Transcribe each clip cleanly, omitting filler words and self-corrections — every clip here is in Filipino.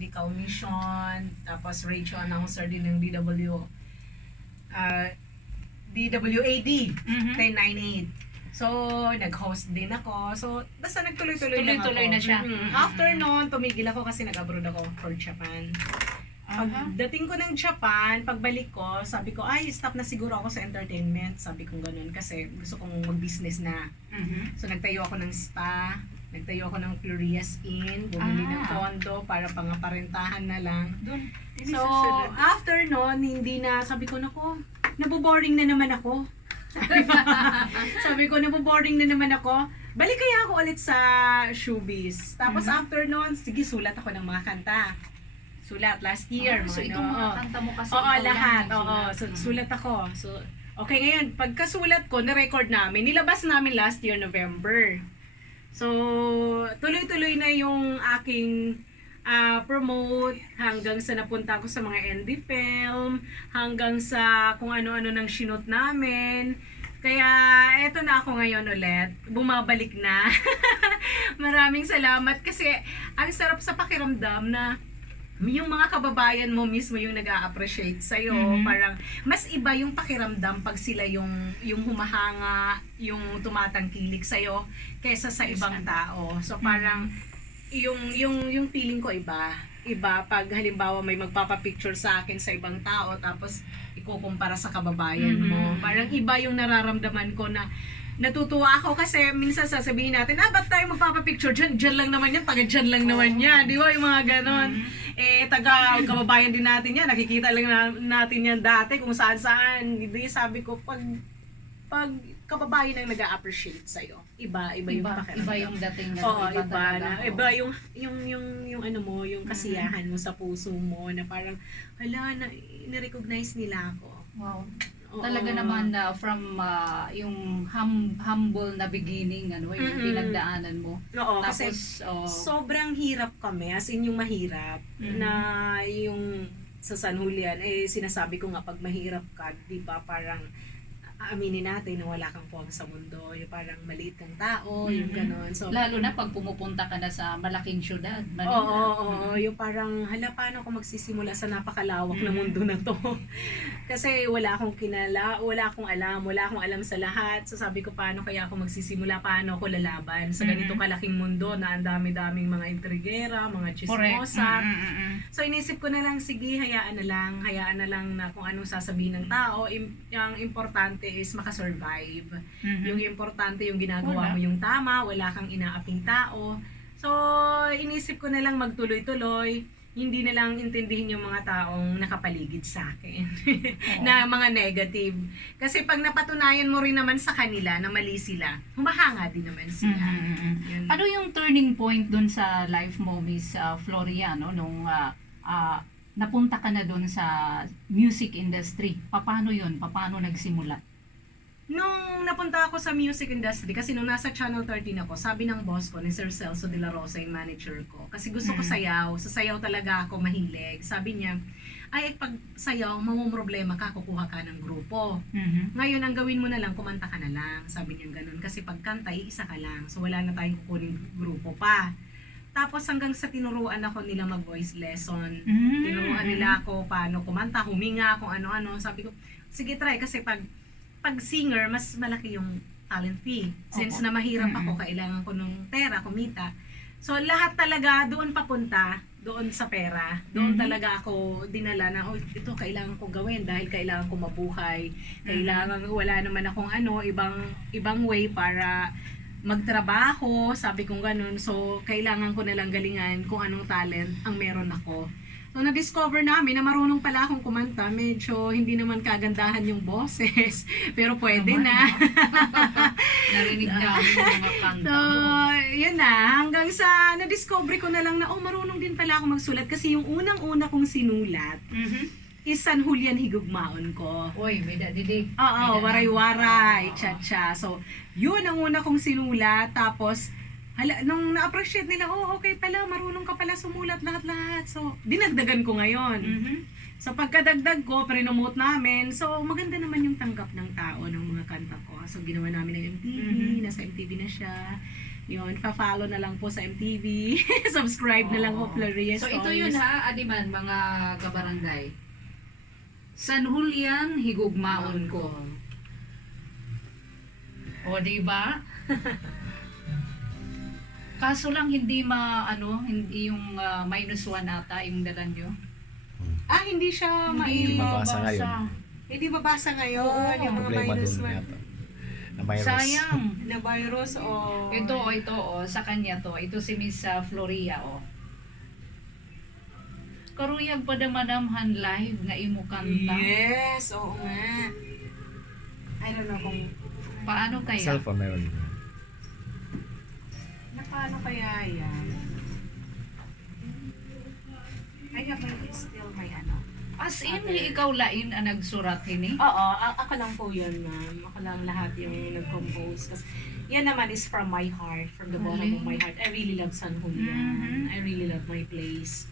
medical mission, tapos radio announcer din ng DWAD, 1098. So, nag-host din ako. So, basta nagtuloy-tuloy lang ako. Tuloy-tuloy na siya. After noon, tumigil ako kasi nag-abroad ako for Japan. Pagdating ko ng Japan, pagbalik ko, sabi ko, ay, stop na siguro ako sa entertainment. Sabi ko ganun kasi gusto kong mag-business na. So, nagtayo ako ng spa, nagtayo ako ng Florias Inn, bumili ng condo para pangaparentahan na lang. So, after noon, hindi na, sabi ko, nako, naboboring na naman ako. Sabi ko, naboboring na naman ako. Balik kaya ako ulit sa showbiz. Tapos after noon, sige, sulat ako ng mga kanta. Sulat last year. So, itong mga kanta mo kasi oo, ikaw lahat. lang Oo, sulat ako. So, okay, ngayon, pagkasulat ko, na-record namin, nilabas namin last year, November. So, tuloy-tuloy na yung aking promote hanggang sa napunta ko sa mga indie film, hanggang sa kung ano-ano nang sinot namin. Kaya, eto na ako ngayon ulit. Bumabalik na. Maraming salamat kasi ang sarap sa pakiramdam na yung mga kababayan mo mismo yung nag-a-appreciate sa'yo. Parang, mas iba yung pakiramdam pag sila yung humahanga, yung tumatangkilik sa'yo, kaysa sa ibang tao. So, parang, yung feeling ko iba pag halimbawa may magpapapicture sa akin sa ibang tao tapos ikukumpara sa kababayan mo, parang iba yung nararamdaman ko na natutuwa ako kasi minsan sasabihin natin, ba't tayo magpapapicture dyan lang naman yan, taga dyan lang naman yan, di ba, yung mga ganon. Taga kababayan din natin yan, nakikita lang natin yan dati kung saan hindi, sabi ko, pag kababayan ang nag-a-appreciate sa'yo, iba yung pakiramdam. Iba yung dating na. Oo, iba na. Iba yung ano mo, yung kasiyahan mo sa puso mo na parang, hala, na-recognize nila ako. Wow. Oo. Talaga naman na from yung humble na beginning, yung pinagdaanan mo. Oo, Tapos, kasi sobrang hirap kami, as in yung mahirap, na yung sa San Julian, sinasabi ko nga pag mahirap ka, di ba, parang aminin natin na wala kang puwang sa mundo, yung parang maliit kang tao, yung gano'n. So, lalo na pag pumupunta ka na sa malaking syudad, Manila. Oo, yung parang, hala, paano ako magsisimula sa napakalawak na mundo na to? Kasi wala akong wala akong alam sa lahat. So sabi ko, paano kaya ako magsisimula, paano ako lalaban sa ganito kalaking mundo na ang dami-daming mga intrigera, mga chismosa. So inisip ko na lang, sige, hayaan na lang na kung anong sasabihin ng tao. Yung importante is makasurvive. Yung importante yung ginagawa mo yung tama, wala kang inaaping tao. So, inisip ko na lang magtuloy-tuloy, hindi na lang intindihin yung mga taong nakapaligid sa akin na mga negative. Kasi pag napatunayan mo rin naman sa kanila na mali sila, humahanga din naman sila. Ano yung turning point dun sa life mo, Miss Floria, no? Nung napunta ka na dun sa music industry? Paano yun? Paano nagsimula? Nung napunta ako sa music industry, kasi nung nasa Channel 13 ako, sabi ng boss ko, ni Sir Celso de la Rosa, yung manager ko, kasi gusto ko sayaw, sa sayaw talaga ako mahilig. Sabi niya, ay pag sayaw, mamumroblema ka, kukuha ka ng grupo. Ngayon, ang gawin mo na lang, kumanta ka na lang. Sabi niya ganun, kasi pag kanta, isa ka lang. So wala na tayong kukunin grupo pa. Tapos hanggang sa tinuruan ako nila mag-voice lesson. Tinuruan nila ako paano kumanta, huminga, kung ano-ano. Sabi ko, sige try, kasi pag singer, mas malaki yung talent fee. Since na mahirap ako, kailangan ko ng pera, kumita. So, lahat talaga doon papunta, doon sa pera. Doon talaga ako dinala na, ito kailangan ko gawin dahil kailangan ko mabuhay. Kailangan, wala naman akong ibang way para magtrabaho, sabi kong ganun. So, kailangan ko nalang galingan kung anong talent ang meron ako. So, na-discover namin na marunong pala akong kumanta. Medyo hindi naman kagandahan yung boses. Pero pwede na. Narinig namin yung mga kanta So, yun na. Hanggang sa na-discover ko na lang na, marunong din pala ako magsulat. Kasi yung unang-una kong sinulat is San Julian Higugmaon ko. Uy, may dadidi. Oo, waray-waray, cha-cha. So, yun ang una kong sinulat. Tapos, nung na-appreciate nila, okay pala, marunong ka pala sumulat lahat-lahat. So, dinagdagan ko ngayon. So, pagkadagdag ko, prinomote namin. So, maganda naman yung tanggap ng tao ng mga kanta ko. So, ginawa namin ng MTV, nasa MTV na siya. Yun, pa-follow na lang po sa MTV. Subscribe na lang po, Oo. Floria So Stories. ito yun ha, Adiman, mga kabarangay. San Julian, higugmaon ko. O, di ba? Kaso lang hindi hindi yung -1 ata yung dala nyo. Hindi siya Hindi mabasa ngayon. Hindi mabasa ngayon. Oo. Yung mga Problema minus doon one. yata. Na virus. Sayang. Na virus o... Ito, sa kanya to. Ito si Miss Floria, Karuyag pa damanamhan live nga imo kanta. Yes, oo nga. I don't know kung... Paano kaya? Cellphone meron. Na paano kaya yan? I have still may ano. As in, ikaw lain ang nagsurat ini? Oo, ako lang po yun, ma'am. Ako lang lahat yung nag-compose. Kasi yan naman is from my heart, from the bottom of my heart. I really love San Julian. Mhm. I really love my place.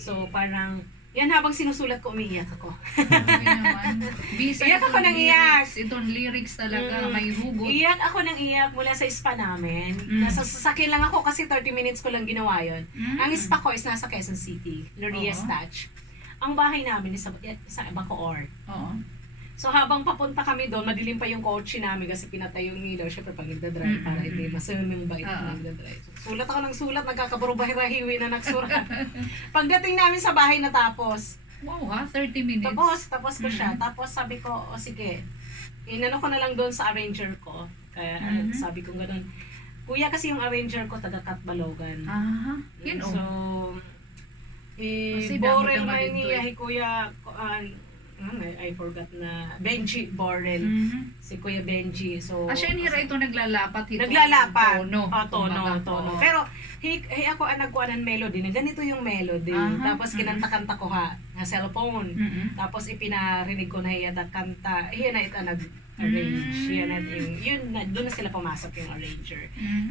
So, parang, yan habang sinusulat ko, umiiyak ako. Ay naman. Bisa Iyak ako ng iyak. Itong lyrics talaga, may hugot. Iyak ako ng iyak mula sa spa namin. Nasa sasakyan lang ako kasi 30 minutes ko lang ginawa yun. Ang spa ko is nasa Quezon City, Lorias Oo. Touch. Ang bahay namin is sa Bacoor. Oo. So habang papunta kami doon, madilim pa yung kotse namin kasi pinatay yung ilaw. Siyempre pag nagdadrive para hindi masuming bait na nagdadrive. So, sulat ako ng sulat, nagkakabarubahiwi na nagsurat. Pagdating namin sa bahay natapos. Wow ha, 30 minutes. Tapos ko siya. Tapos sabi ko, sige, inano ko na lang doon sa arranger ko. Kaya sabi ko ganun. Kuya kasi yung arranger ko, taga Katbalogan. Yun So, Kasi Borel dami-dami man dito niya, kuya, I forgot na, Benji Borel. Si Kuya Benji. So, Siya nira ito naglalapat. naglalapat. Tono. Tono. Oo. Pero, ako ang nagkuha ng melody, na ganito yung melody. Tapos kinanta-kanta ko nga cellphone. Tapos ipinarinig ko na iya kanta. Iyan na ito nag-arrange. Doon na sila pumasok yung arranger.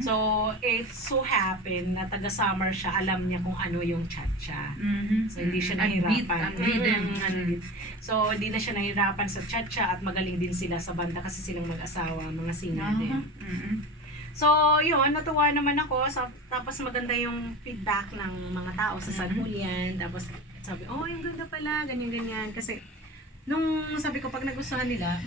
So, it so happened na taga-summer siya, alam niya kung ano yung cha-cha. So, hindi siya nahirapan. Ang rhythm. So, hindi na siya nahirapan sa cha-cha at magaling din sila sa banda kasi silang mag-asawa, mga singer din. So, yun, natuwa naman ako. Tapos maganda yung feedback ng mga tao sa San Julian. Tapos sabi, yung ganda pala, ganyan-ganyan. Kasi, nung sabi ko, pag nagustuhan nila,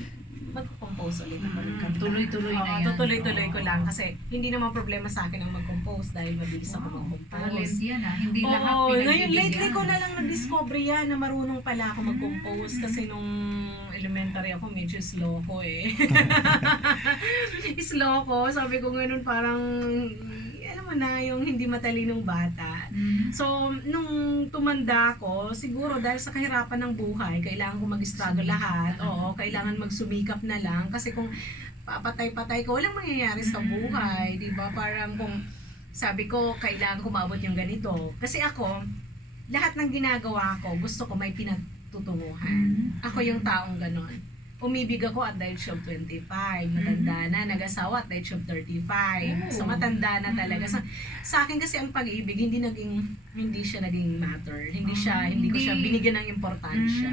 mag-compose ulit ako ng kanta. Tuloy-tuloy na yan. Tutuloy-tuloy ko lang. Kasi, hindi naman problema sa akin ang mag-compose dahil mabilis ako Talent mag-compose. yan Hindi lahat Ngayon, pinagbibigyan. lately ko na lang na-discover yan na marunong pala ako mag-compose. Kasi nung elementary ako, medyo slow ko slow ko. Sabi ko ganun parang, alam mo na, yung hindi matalinong bata. So, nung tumanda ko, siguro dahil sa kahirapan ng buhay, kailangan ko mag-struggle lahat. Oo, kailangan magsumikap na lang. Kasi kung papatay-patay ko, walang mangyayari sa buhay. Diba? Parang kung sabi ko, kailangan ko maabot yung ganito. Kasi ako, lahat ng ginagawa ko, gusto ko may pinatutunguhan. Ako yung taong ganon. Umibig ako at the age of 25. Matanda na, nag-asawa at the age of 35. So matanda na talaga. So, sa akin kasi ang pag-ibig hindi siya naging matter. Hindi ko siya binigyan ng importansya.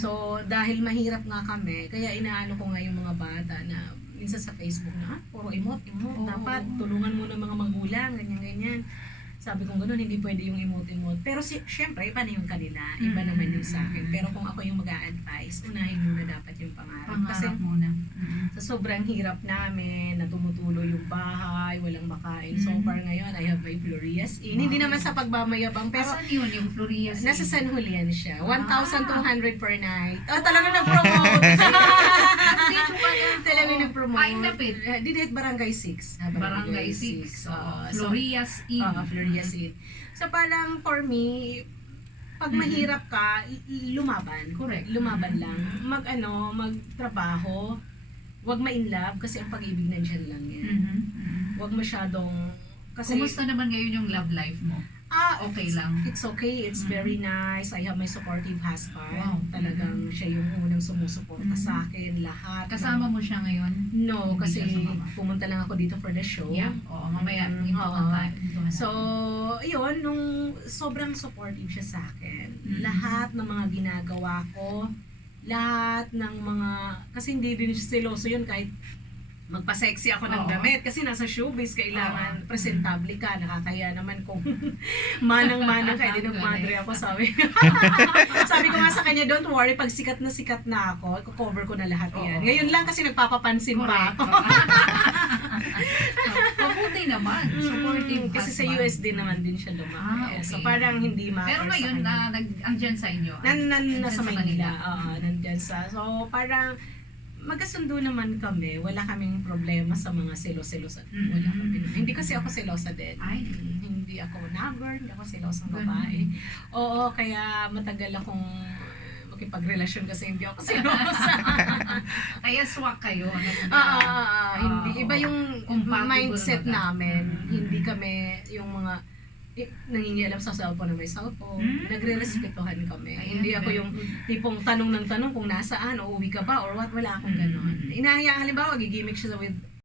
So dahil mahirap nga kami, kaya inaano ko nga yung mga bata na minsan sa Facebook na, puro emote. Dapat tulungan mo ng mga magulang, ganyan-ganyan. Sabi ko gano'n, hindi pwede yung emote-emote. Pero syempre, iba na yung kanila. Iba naman yung sa akin. Pero kung ako yung mag-a-advise, unahin muna dapat yung pangarap. Kasi muna. sa sobrang hirap namin, na tumutulo yung bahay, walang makain. So far ngayon, I have my Florias Inn. Hindi naman sa pagmamayabang, pero Saan yun yung Florias? nasa San Julian siya. 1,200 per night. Talaga nag-promote. Dito ka na. Talaga nag-promote. Ay, lapit. Dito Barangay 6. Barangay 6. So, Florias Inn. Florias Inn. So parang for me, pag mahirap ka, lumaban. Correct. Lumaban lang. Magtrabaho. Huwag ma-inlove kasi ang pag-ibig nandyan lang yan. Huwag masyadong... Kasi, Kumusta naman ngayon yung love life mo? Okay lang. It's okay. It's very nice. I have my supportive husband. Wow. Talagang siya yung unang sumusuporta sa akin. Lahat. Kasama mo siya ngayon? No, Hindi kasi ka sumama. pumunta lang ako dito for the show. Yeah. Oo, mamaya. Oo. So, yun, nung sobrang supportive siya sa akin. Lahat ng mga ginagawa ko, lahat ng mga, kasi hindi din siya seloso yun kahit magpa-sexy ako ng Oo. damit kasi nasa showbiz kailangan presentable ka, nakakaya naman kung manang-manang ka, din madre ako sabi. Sabi ko nga sa kanya, don't worry, pag sikat na ako, i-cover ko na lahat yan. Oo. Ngayon lang kasi nagpapapansin pa Correct. ako. Mabuti naman. Supportive Kasi sa husband. US din naman din siya lumaki. Okay. So parang hindi matter Pero ngayon, sa kanya. andyan sa inyo. Nasa Manila. Oo, nandyan sa. So parang magkasundo naman kami. Wala kaming problema sa mga selos-selosan. Wala kami. Hindi kasi ako selosa din. Ay. Hindi ako nagger, hindi ako selosang Ganun. babae. Oo, kaya matagal akong makipagrelasyon kasi hindi ako selosa. Kaya swak kayo. Hindi. Iba yung Compatible mindset baga. namin. Hindi kami yung mga nangingialam sa cellphone na may cellphone. Nagre-respetuhan kami. Ayan, Hindi ako very yung good. tipong tanong ng tanong kung nasaan o uwi ka ba or what. Wala akong ganon. Inahayaan, halimbawa, gigimik siya with